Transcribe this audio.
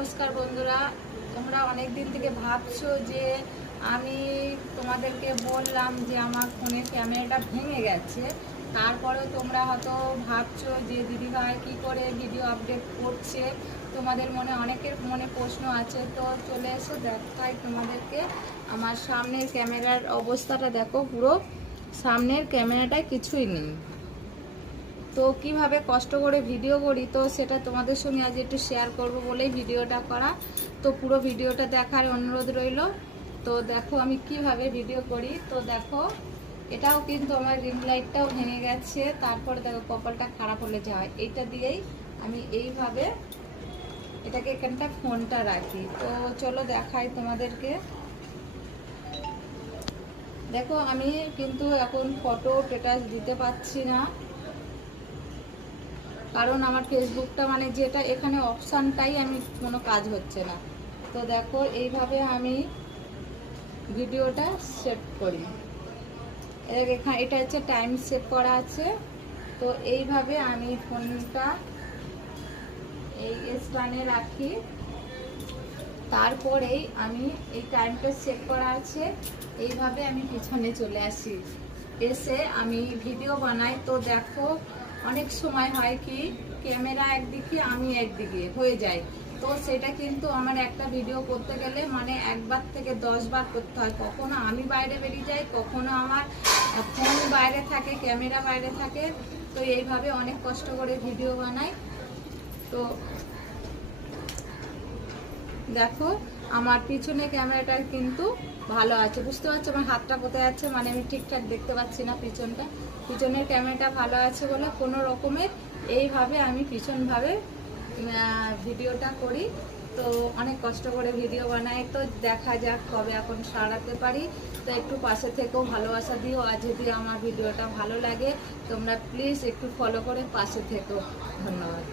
নমস্কার বন্ধুরা, তোমরা অনেক দিন থেকে ভাবছো যে আমি তোমাদেরকে বললাম যে আমার ফোনের ক্যামেরাটা ভেঙে গেছে। তারপরেও তোমরা হয়তো ভাবছো যে দিদিভাই কী করে ভিডিও আপডেট করছে। তোমাদের মনে অনেকের মনে প্রশ্ন আছে, তো চলে এসে দেখাই তোমাদেরকে। আমার সামনের ক্যামেরার অবস্থাটা দেখো, পুরো সামনের ক্যামেরাটায় কিছুই নেই। তো কিভাবে কষ্ট করে ভিডিও করি, তো সেটা তোমাদের সঙ্গে আজ একটু শেয়ার করব বলেই ভিডিওটা করা। তো পুরো ভিডিওটা দেখার অনুরোধ রইল। তো দেখো আমি কিভাবে ভিডিও করি। তো দেখো, এটাও কিন্তু আমার রিং লাইটটাও ভেঙে গেছে। তারপরে দেখো কপালটা খারাপ হলে যায়, এইটা দিয়েই আমি এইভাবে এটাকে এখানটা ফোনটা রাখি। তো চলো দেখাই তোমাদেরকে। দেখো আমি কিন্তু এখন ফটো স্ট্যাটাস দিতে পারছি না, কারণ আমার ফেসবুকটা মানে যেটা এখানে অপশানটাই আমি কোনো কাজ হচ্ছে না। তো দেখো এইভাবে আমি ভিডিওটা সেভ করি। এখানে এটা হচ্ছে টাইম সেভ করা আছে। তো এইভাবে আমি ফোনটা এই স্ট্যান্ডে রাখি। তারপরেই আমি এই টাইমটা সেভ করা আছে, এইভাবে আমি পিছনে চলে আসি, এসে আমি ভিডিও বানাই। তো দেখো অনেক সময় হয় কি, ক্যামেরা একদিকে আমি একদিকে হয়ে যায়। তো সেটা কিন্তু আমার একটা ভিডিও করতে গেলে মানে একবার থেকে 10 বার করতে হয়। কখনো আমি বাইরে বেরিয়ে যাই, কখনো আমার ফোন বাইরে থাকে, ক্যামেরা বাইরে থাকে। তো এইভাবে অনেক কষ্ট করে ভিডিও বানাই। তো দেখো আমার পিছনে ক্যামেরাটা কিন্তু ভালো আছে, বুঝতে পারছো আমার হাতটা কোথায় আছে, মানে আমি ঠিকঠাক দেখতে পাচ্ছি না পিছনটা। পিছনের ক্যামেরাটা ভালো আছে বলে কোনো রকমের এইভাবে আমি পিছনভাবে ভিডিওটা করি। তো অনেক কষ্ট করে ভিডিও বানাই। তো দেখা যাক কবে এখন সারাতে পারি। তো একটু পাশে থেকেও ভালোবাসা দিও, আর যদি আমার ভিডিওটা ভালো লাগে তোমরা প্লিজ একটু ফলো করে পাশে থেকো। ধন্যবাদ।